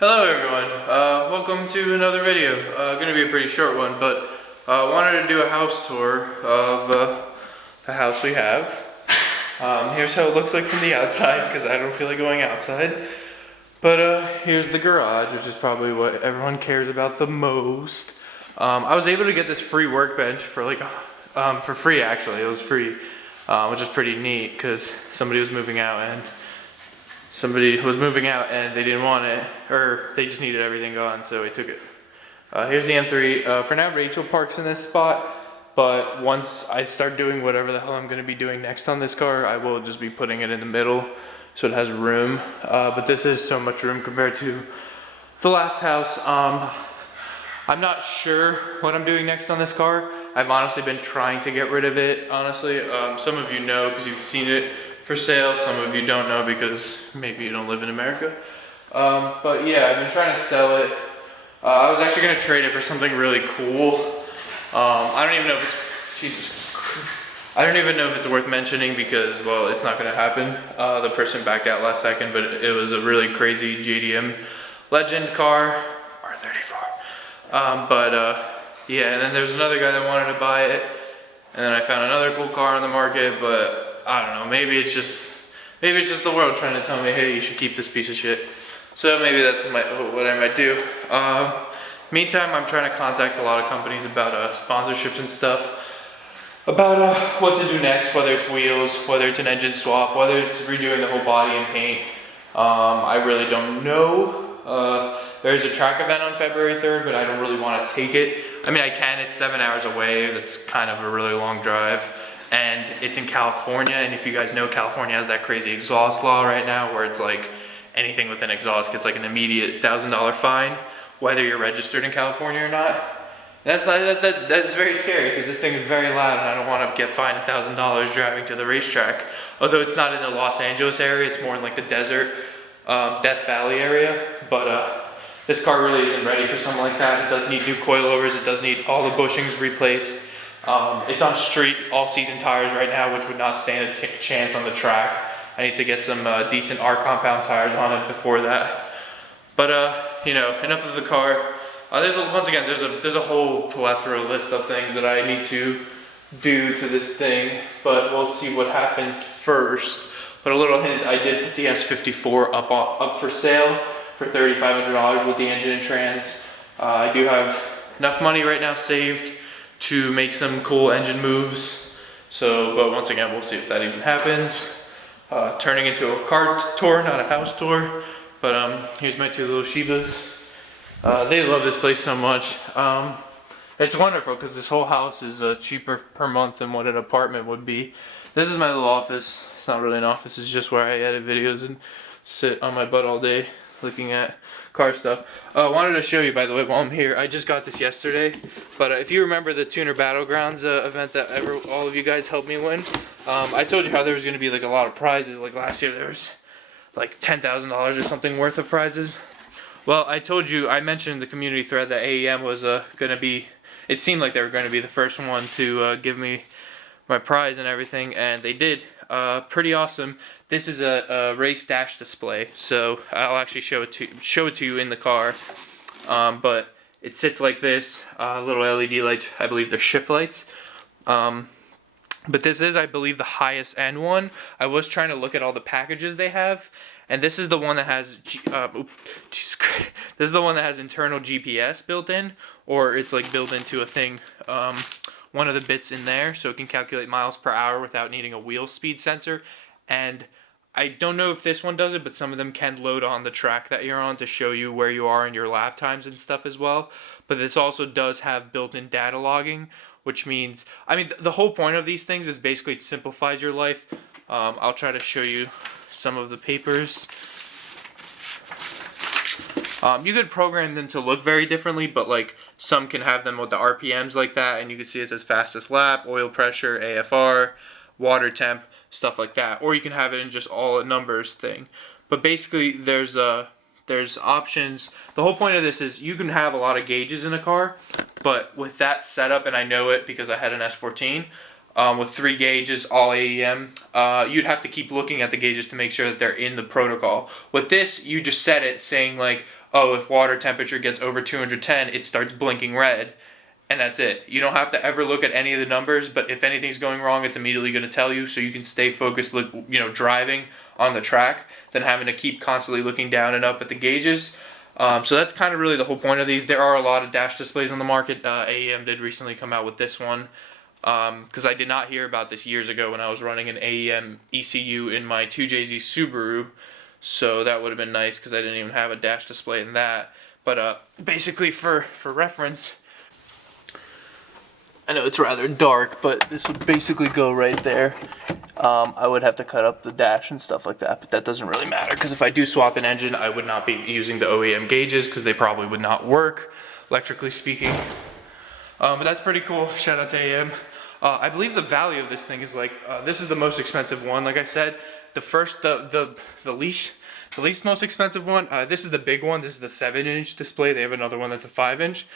Hello everyone, welcome to another video. Going to be a pretty short one, but wanted to do a house tour of the house we have. Here's how it looks like from the outside, because I don't feel like going outside. But here's the garage, which is probably what everyone cares about the most. I was able to get this free workbench for like, for free actually, it was free, which is pretty neat, because somebody was moving out and they didn't want it, or they just needed everything gone, so we took it. Here's the M3. For now, Rachel parks in this spot, but once I start doing whatever the hell I'm going to be doing next on this car, I will just be putting it in the middle, so it has room. But this is so much room compared to the last house. I'm not sure what I'm doing next on this car. I've honestly been trying to get rid of it, honestly. Some of you know because you've seen it for sale. Some of you don't know because maybe you don't live in America. But yeah, I've been trying to sell it. I was actually gonna trade it for something really cool. I don't even know if I don't even know if it's worth mentioning because, well, it's not gonna happen. The person backed out last second, but it was a really crazy JDM Legend car, R34. Yeah, and then there's another guy that wanted to buy it, and then I found another cool car on the market, but I don't know, maybe it's just the world trying to tell me, hey, you should keep this piece of shit. So maybe that's what I might do. Meantime, I'm trying to contact a lot of companies about sponsorships and stuff, about what to do next, whether it's wheels, whether it's an engine swap, whether it's redoing the whole body and paint. I really don't know. There's a track event on February 3rd, but I don't really want to take it. I mean, I can, it's 7 hours away. That's kind of a really long drive. And it's in California, and if you guys know, California has that crazy exhaust law right now where it's like anything with an exhaust gets like an immediate $1,000 fine, whether you're registered in California or not. That's very scary because this thing is very loud and I don't want to get fined $1,000 driving to the racetrack. Although it's not in the Los Angeles area, it's more in like the desert, Death Valley area. But this car really isn't ready for something like that. It does need new coilovers, it does need all the bushings replaced. It's on street all-season tires right now, which would not stand a chance on the track. I need to get some decent R-compound tires on it before that. But you know, enough of the car. There's a whole plethora list of things that I need to do to this thing, but we'll see what happens first. But a little hint: I did put the S54 up for sale for $3,500 with the engine and trans. I do have enough money right now saved to make some cool engine moves. So, but once again, we'll see if that even happens. Turning into a car tour, not a house tour. But here's my two little Shibas. They love this place so much. It's wonderful because this whole house is cheaper per month than what an apartment would be. This is my little office. It's not really an office, it's just where I edit videos and sit on my butt all day looking at car stuff. I wanted to show you, by the way, while I'm here, I just got this yesterday, but if you remember the Tuner Battlegrounds event that all of you guys helped me win, I told you how there was going to be like a lot of prizes. Like last year there was like $10,000 or something worth of prizes. Well, I mentioned in the community thread that AEM was going to be, it seemed like they were going to be the first one to give me my prize and everything, and they did. Pretty awesome. This is a race dash display, so I'll actually show it to you in the car. But it sits like this, little LED lights. I believe they're shift lights. But this is, I believe, the highest end one. I was trying to look at all the packages they have, and this is the one that has this is the one that has internal GPS built in, or it's like built into a thing. One of the bits in there, so it can calculate miles per hour without needing a wheel speed sensor. And I don't know if this one does it, but some of them can load on the track that you're on to show you where you are in your lap times and stuff as well. But this also does have built-in data logging, which means, I mean, the whole point of these things is basically it simplifies your life. I'll try to show you some of the papers. You could program them to look very differently, but like some can have them with the RPMs like that, and you can see it says fastest lap, oil pressure, AFR, water temp, stuff like that. Or you can have it in just all a numbers thing. But basically there's options. The whole point of this is you can have a lot of gauges in a car, but with that setup, and I know it because I had an S14, with 3 gauges, all AEM, you'd have to keep looking at the gauges to make sure that they're in the protocol. With this, you just set it saying like, oh, if water temperature gets over 210, it starts blinking red. And that's it. You don't have to ever look at any of the numbers, but if anything's going wrong, it's immediately going to tell you, so you can stay focused, driving on the track than having to keep constantly looking down and up at the gauges. So that's kind of really the whole point of these. There are a lot of dash displays on the market. AEM did recently come out with this one, because I did not hear about this years ago when I was running an AEM ECU in my 2JZ Subaru. So that would have been nice, because I didn't even have a dash display in that. But basically, for reference, I know it's rather dark, but this would basically go right there. I would have to cut up the dash and stuff like that, but that doesn't really matter, because if I do swap an engine, I would not be using the OEM gauges, because they probably would not work, electrically speaking. But that's pretty cool. Shout out to AEM. I believe the value of this thing is like, this is the most expensive one. Like I said, the least most expensive one, this is the big one. This is the 7-inch display. They have another one that's a 5-inch.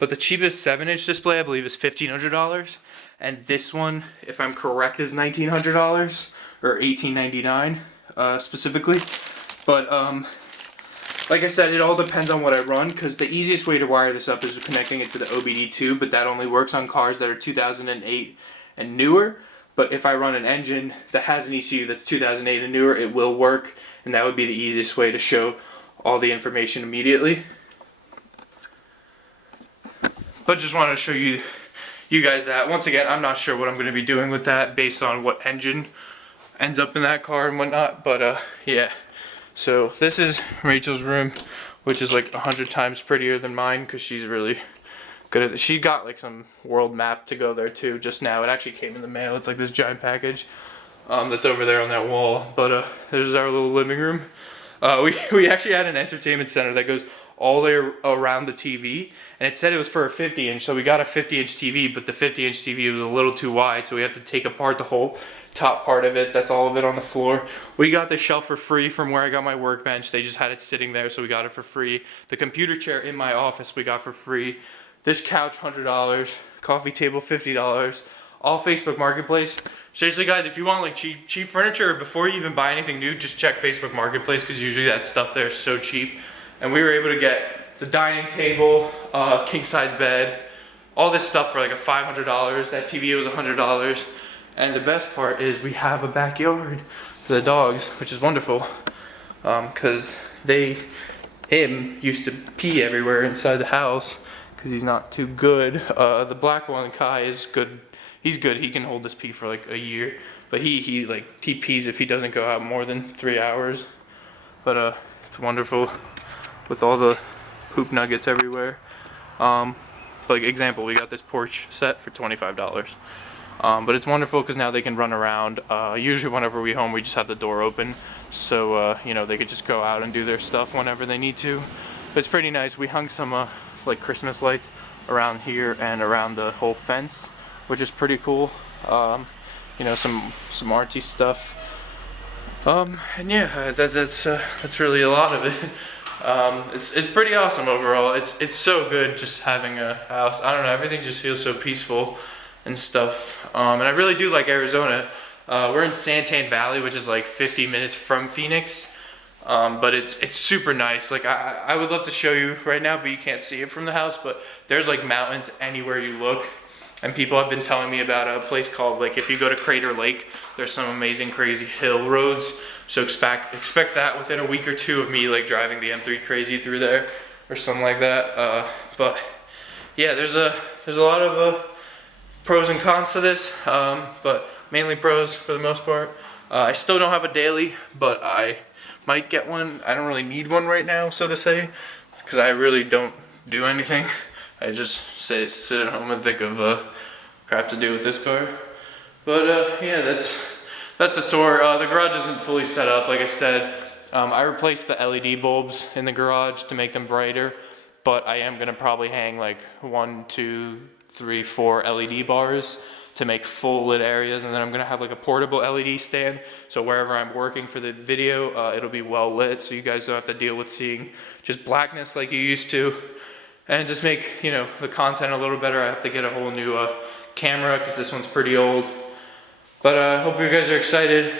But the cheapest 7-inch display, I believe, is $1,500. And this one, if I'm correct, is $1,900 or $1,899 specifically. But like I said, it all depends on what I run, because the easiest way to wire this up is connecting it to the OBD2, but that only works on cars that are 2008 and newer. But if I run an engine that has an ECU that's 2008 and newer, it will work, and that would be the easiest way to show all the information immediately. But just wanted to show you guys that. Once again, I'm not sure what I'm going to be doing with that based on what engine ends up in that car and whatnot. But yeah. So this is Rachel's room, which is like 100 times prettier than mine, because she's really good at it. She got like some world map to go there too just now. It actually came in the mail. It's like this giant package that's over there on that wall. But there's our little living room. We actually had an entertainment center that goes all the way around the TV, and it said it was for a 50-inch, so we got a 50-inch TV, but the 50-inch TV was a little too wide, so we have to take apart the whole top part of it. That's all of it on the floor. We got the shelf for free from where I got my workbench. They just had it sitting there, so we got it for free. The computer chair in my office we got for free. This couch, $100. Coffee table, $50. All Facebook Marketplace. Seriously, guys, if you want like cheap furniture, before you even buy anything new, just check Facebook Marketplace, because usually that stuff there is so cheap. And we were able to get the dining table, king size bed, all this stuff for like $500. That TV was $100. And the best part is we have a backyard for the dogs, which is wonderful, because him used to pee everywhere inside the house because he's not too good. The black one, Kai, is good. He's good. He can hold this pee for like a year, but he pees if he doesn't go out more than 3 hours. But it's wonderful with all the poop nuggets everywhere. Like example, we got this porch set for $25. But it's wonderful because now they can run around. Usually whenever we home, we just have the door open, so they could just go out and do their stuff whenever they need to. But it's pretty nice. We hung some like Christmas lights around here and around the whole fence, which is pretty cool. Some artsy stuff. And yeah, that's really a lot of it. It's pretty awesome overall. It's so good just having a house. I don't know, everything just feels so peaceful and stuff. And I really do like Arizona. We're in Santan Valley, which is like 50 minutes from Phoenix. But it's super nice. Like I would love to show you right now, but you can't see it from the house. But there's like mountains anywhere you look. And people have been telling me about a place called, like, if you go to Crater Lake, there's some amazing crazy hill roads. So expect that within a week or two of me like driving the M3 crazy through there or something like that. But yeah, there's a lot of pros and cons to this, but mainly pros for the most part. I still don't have a daily, but I might get one. I don't really need one right now, so to say, because I really don't do anything. I just sit at home and think of crap to do with this car. But yeah, that's a tour. The garage isn't fully set up, like I said. I replaced the LED bulbs in the garage to make them brighter, but I am gonna probably hang like 1, 2, 3, 4 LED bars to make full lit areas, and then I'm gonna have like a portable LED stand, so wherever I'm working for the video, it'll be well lit, so you guys don't have to deal with seeing just blackness like you used to. And just make, the content a little better. I have to get a whole new camera because this one's pretty old. But I hope you guys are excited.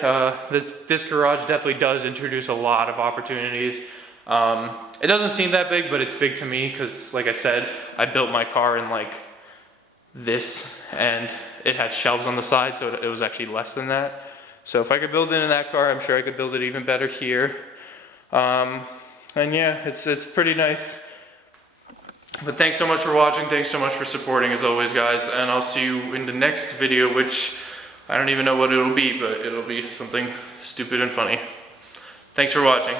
This garage definitely does introduce a lot of opportunities. It doesn't seem that big, but it's big to me because, like I said, I built my car in like this, and it had shelves on the side, so it was actually less than that. So if I could build it in that car, I'm sure I could build it even better here. And yeah, it's pretty nice. But thanks so much for watching. Thanks so much for supporting as always, guys. And I'll see you in the next video, which I don't even know what it'll be, but it'll be something stupid and funny. Thanks for watching.